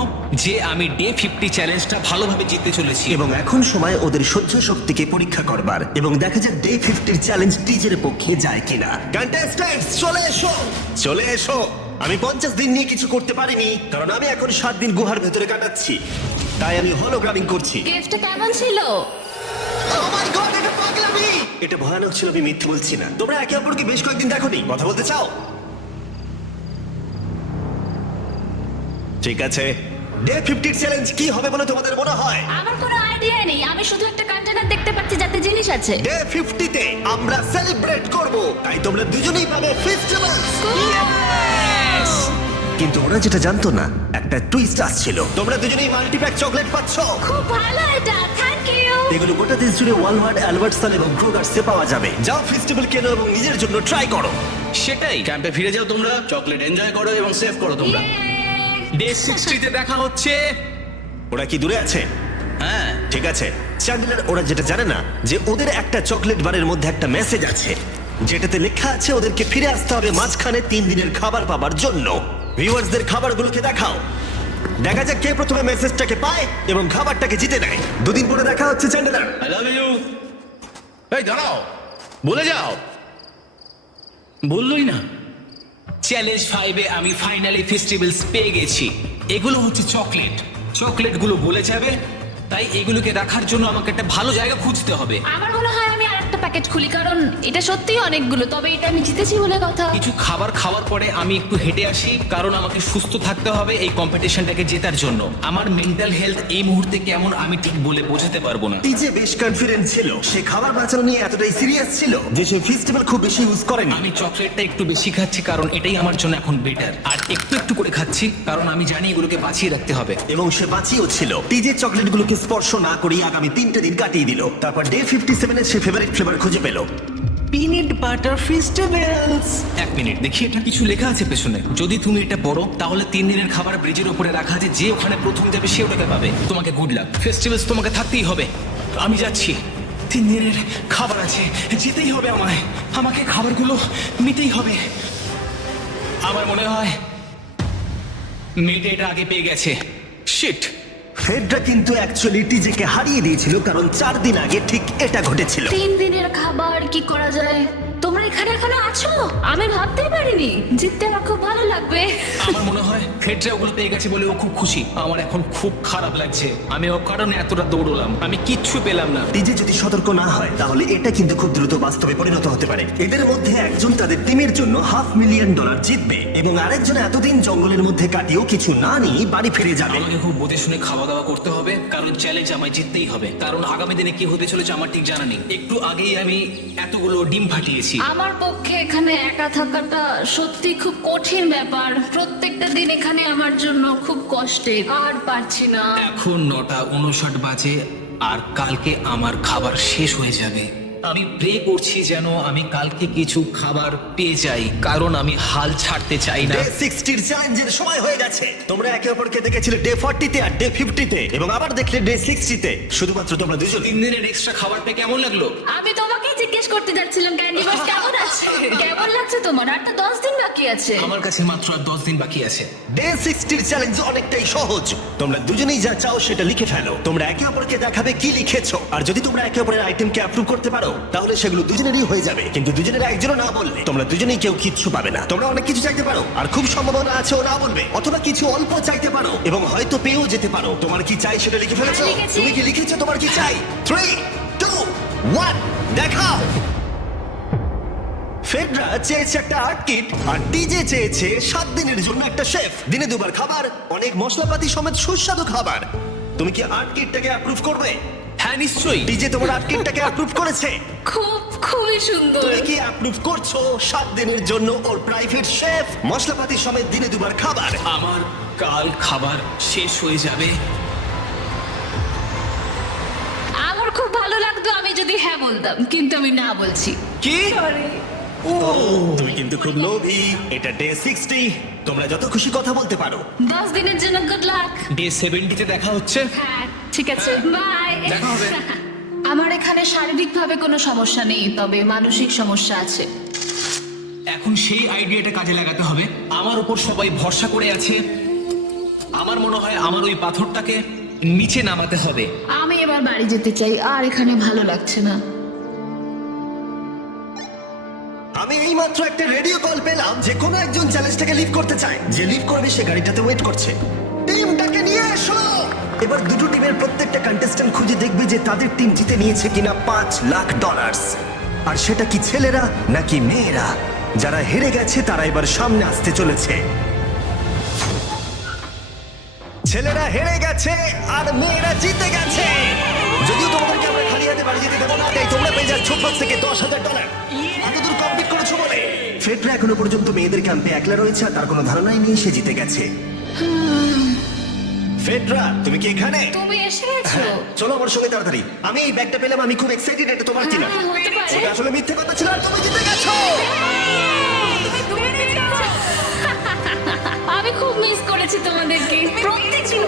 যে আমি ডে 50 চ্যালেঞ্জটা ভালোভাবে জিততে চলেছি। এবং এখন সময় ওদের সহ্য শক্তিকে পরীক্ষা করবার এবং দেখা যাক ডে 50 চ্যালেঞ্জ টিজের পক্ষে যায় কিনা। কন্টেস্ট্যান্টস চলে এসো, চলে এসো। আমি 50 দিন নিয়ে কিছু করতে পারিনি কারণ আমি এখন 7 দিন গুহার ভেতরে কাটাচ্ছি, তাই আমি হলোগ্রামিং করছি। গিফটটা কেমন ছিল? Oh my God, এটা পাগলামি! এটা ভয়ানক ছিল, আমি মিথ্যে বলছি না। তোমরা একে অপরকে বেশ কয়েকদিন দেখোনি, কথা বলতে চাও? ঠিক আছে, ডে 50 চ্যালেঞ্জ কি হবে বলে তোমাদের মনে হয়? আমার কোনো আইডিয়া নেই, আমি শুধু একটা কন্টেনার দেখতে পাচ্ছি যাতে জিনিস আছে। ডে 50 তে আমরা সেলিব্রেট করব, তাই তোমরা দুজনেই পাবে ফেস্টিভ্যালস। কিন্তু ওরা যেটা জানতো না, একটা টুইস্ট আসছিল। তোমরা দুজনেই মাল্টিপ্যাক চকলেট পাচ্ছ। খুব ভালো এটা, থ্যাংক ইউ। এগুলো গোটা দেশ জুড়ে ওয়ালমার্ট, অ্যালবার্টসন এবং ক্রুগার্সে পাওয়া যাবে। যাও ফেস্টিভ্যাল কেনো এবং নিজের জন্য ট্রাই করো। সেটাই, ক্যাম্পে ফিরে যাও তোমরা, চকলেট এনজয় করো এবং সেভ করো তোমরা। ডে 60তে দেখা হচ্ছে। ওরা কি দূরে আছে? হ্যাঁ, ঠিক আছে চ্যান্ডেলার, ওরা যেটা জানে না যে ওদের একটা চকলেট বারের মধ্যে একটা মেসেজ আছে যেটাতে লেখা আছে ওদেরকে ফিরে আসতে হবে মাঝখানে 3 দিনের খাবার পাবার জন্য। ভিউয়ার্সদের খাবারগুলোকে দেখাও, দেখা যাক কে প্রথমে মেসেজটাকে পায় এবং খাবারটাকে জিতে নেয়। 2 দিন পরে দেখা হচ্ছে চ্যান্ডেলার। I love you. এই দাঁড়াও, বলে যাও। বললোই না। চ্যালেঞ্জ 5-এ আমি ফাইনালি ফেস্টিভ্যালস পেয়ে গেছি। এগুলো হচ্ছে চকলেট, চকলেটগুলো গলে যাবে, তাই এগুলোকে রাখার জন্য আমাকে একটা ভালো জায়গা খুঁজতে হবে। আমার মনে হয় আমি আরেকটা প্যাকেট খুলি, কারণ এটা সত্যিই অনেকগুলো, তবে এটা আমি জিতেছি বলে কথা। কিছু খাবার খাওয়ার পরে আমি একটু হেঁটে আসি, কারণ আমাকে সুস্থ থাকতে হবে এই কম্পিটিশনটাকে জেতার জন্য। আমার মেন্টাল হেলথ এই মুহূর্তে কেমন আমি ঠিক বলে বোঝাতে পারবো না। টিজে বেশ কনফিডেন্ট ছিল, সে খাবার বাঁচানো নিয়ে এতটাই সিরিয়াস ছিল যে সে ফেস্টিভ্যাল খুব বেশি ইউজ করেনি। আমি চকলেটটা একটু বেশি খাচ্ছি কারণ এটাই আমার জন্য এখন বেটার, আর একটু একটু করে খাচ্ছি কারণ আমি জানি এগুলোকে বাঁচিয়ে রাখতে হবে। এবং সে বাঁচিয়েও ছিল। টিজে চকলেটগুলোকে স্পর্শ না করেই আগামী 3টে দিন কাটিয়ে দিল। তারপর ডে 57 এর সে ফেভারিট ফ্লেভার খুঁজে পেল। Peanut butter festivals. 1 মিনিট দেখি, এটা কিছু লেখা আছে পেছনে। যদি তুমি এটা পড়ো তাহলে 3 দিনের খাবার ব্রিজের উপরে রাখা আছে, যে ওখানে প্রথম যাবে সে ওটাকে পাবে। তোমাকে গুড লাক। ফেস্টিভ্যালস তোমাকে থাকতেই হবে। আমি যাচ্ছি, 3 দিনের খাবার আছে, যেতেই হবে আমায়। আমাকে খাবারগুলো নিতেই হবে। আমার মনে হয় মেয়েটা এটা আগে পেয়ে গেছে। শিট। ফেডরা কিন্তু অ্যাকচুয়ালি টিজেকে হারিয়ে দিয়েছিল কারণ 4 দিন আগে ঠিক এটা ঘটেছিল। 3 দিনের খাবার কি করা যায়? তোমরা এখানে এখনো আছো? আমি ভাবতেই পারিনি। জিততে আমার খুব ভালো লাগবে। আমার মনে হয় ফেডরা ওগুলো পেয়ে গেছে বলে ও খুব খুশি। আমার এখন খুব খারাপ লাগছে। আমি ও কারণে এতটা দৌড়লাম, আমি কিচ্ছু পেলাম না। টিজে যদি সতর্ক না হয় তাহলে এটা কিন্তু খুব দ্রুত বাস্তবে পরিণত হতে পারে। এদের মধ্যে একজন তাদের টিমের জন্য $500,000 জিতবে এবং আরেকজন এতদিন জঙ্গলের মধ্যে কাটিয়েও কিছু না নিয়ে বাড়ি ফিরে যাবে। আমাকে খুব বুঝে শুনে খাওয়া দাওয়া করতে হবে, কারণ চ্যালেঞ্জ আমায় জিততেই হবে। কারণ আগামী দিনে কি হতে চলেছে আমার ঠিক জানা নেই। একটু আগেই আমি এতগুলো ডিম ফাটিয়েছি। আমার পক্ষে এখানে একা থাকাটা সত্যি খুব কঠিন ব্যাপার। প্রত্যেকটা দিন এখানে আমার জন্য খুব কষ্টের, আর পারছি না। এখন 9:59 বাজে আর কালকে আমার খাবার শেষ হয়ে যাবে। আমি প্রে করছি যেন আমি কালকে কিছু খাবার পেয়ে যাই, কারণ আমি হাল ছাড়তে চাই না। ডে 60 চ্যালেঞ্জের সময় হয়ে গেছে। তোমরা একে অপরকে দেখেছিলে ডে 40 তে আর ডে 50 তে এবং আবার দেখলে ডে 60 তে। শুধুমাত্র তোমরা দুজন। 3 দিনের এক্সট্রা খাবার পেয়ে কেমন লাগলো? আমি তোমাকে জিজ্ঞেস করতে যাচ্ছিলাম ক্যান্ডি বস কেমন আছে? কেমন লাগছে তোমার? আর তো 10 দিন বাকি আছে। আমার কাছে মাত্র আর 10 দিন বাকি আছে। ডে 60 চ্যালেঞ্জ অনেকটাই সহজ। তোমরা দুজনেই যা চাও সেটা লিখে ফেলো। তোমরা একে অপরকে দেখাবে কি লিখেছো, আর যদি তোমরা একে অপরের আইটেমকে অ্যাপ্রুভ করতে পারো তাহলে সেগুলো দুজনেরই হয়ে যাবে, কিন্তু দুজনের একজনও না বললে তোমরা দুজনেই কেউ কিচ্ছু পাবে না। তোমরা অনেক কিছু চাইতে পারো, আর খুব সম্ভাবনা আছে ও না বলবে, অথবা কিছু অল্প চাইতে পারো এবং হয়তো পেয়েও যেতে পারো। তোমার কি চাই সেটা লিখে ফেলেছো? হ্যাঁ, লিখেছি। তুমি কি লিখেছো তোমার কি চাই? 3, 2, 1, দেখাও। ফেডরা চেয়েছে একটা আর্ট কিট, আর ডিজে চেয়েছে 7 দিনের জন্য একটা শেফ, দিনে 2 বার খাবার, অনেক মশলাপাতি সমেত সুস্বাদু খাবার। তুমি কি আর্ট কিটটাকে অ্যাপ্রুভ করবে? হ্যাঁ নিশ্চয়ই। ডিজে তোমার আর্ট কিটটাকে অ্যাপ্রুভ করেছে। খুবই সুন্দর। তুমি কি অ্যাপ্রুভ করছো 7 দিনের জন্য ওর প্রাইভেট শেফ, মশলাপাতি সমেত দিনে 2 বার খাবার? আমার কাল খাবার শেষ হয়ে যাবে। আমার খুব ভালো লাগতো আমি যদি হ্যাঁ বলতাম, কিন্তু আমি না বলছি। কি? তুমি কিন্তু খুব লোভী। এটা ডে 60, তোমরা যত খুশি কথা বলতে পারো। 10 দিনের জন্য গুড লাক। ডে 70 তে দেখা হচ্ছে। হ্যাঁ ঠিক আছে, বাই। দেখা হবে। আমার এখানে শারীরিকভাবে কোনো সমস্যা নেই, তবে মানসিক সমস্যা আছে। এখন সেই আইডিয়াটা কাজে লাগাতে হবে। আমার উপর সবাই ভরসা করে আছে। আমার মনে হয় আমার ওই পাথরটাকে নিচে নামাতে হবে। আমি এবার বাড়ি যেতে চাই, আর এখানে ভালো লাগছে না। আমি এইমাত্র একটা রেডিও কল পেলাম যে কোনো একজন চ্যালেঞ্জটাকে লিভ করতে চায়। যে লিভ করবে সে গাড়িটাতে ওয়েট করছে। টিমটাকে নিয়ে এসো। এবার দুটো টিমের প্রত্যেকটা কন্টেস্ট্যান্ট খুঁজে দেখবে যে তাদের টিম জিতে নিয়েছে কিনা $5 লাখ। আর সেটা কি ছেলেরা নাকি মেয়েরা? যারা হেরে গেছে তারা এবার সামনে আসতে চলেছে। ছেলেরা হেরে গেছে আর মেয়েরা জিতে গেছে। যদিও তোমাদেরকে আমরা খালি হাতে বাড়ি যেতে দেবো না, তাই তোমরা পেয়ে যাচ্ছ প্রত্যেকে $10,000। এতদূর কমপ্লিট করেছো বলে ফ্রেডরা এখনো পর্যন্ত মেয়েদের ক্যাম্পে একলা রয়েছে, আর তার কোনো ধারণাই নেই সে জিতে গেছে। ফ্রেডরা, তুমি কি এখানে? তুমি এসে গেছো? চলো আমার সঙ্গে তাড়াতাড়ি। আমি এই ব্যাগটা পেলাম, আমি খুব এক্সাইটেড। এটা তোমার কিনা? হ্যাঁ, হতে পারে। ওটা আসলে মিথ্যে কথা ছিল, আর তুমি জিতে গেছো। আমি খুব মিস করেছি তোমাদেরকে। প্রত্যেকদিন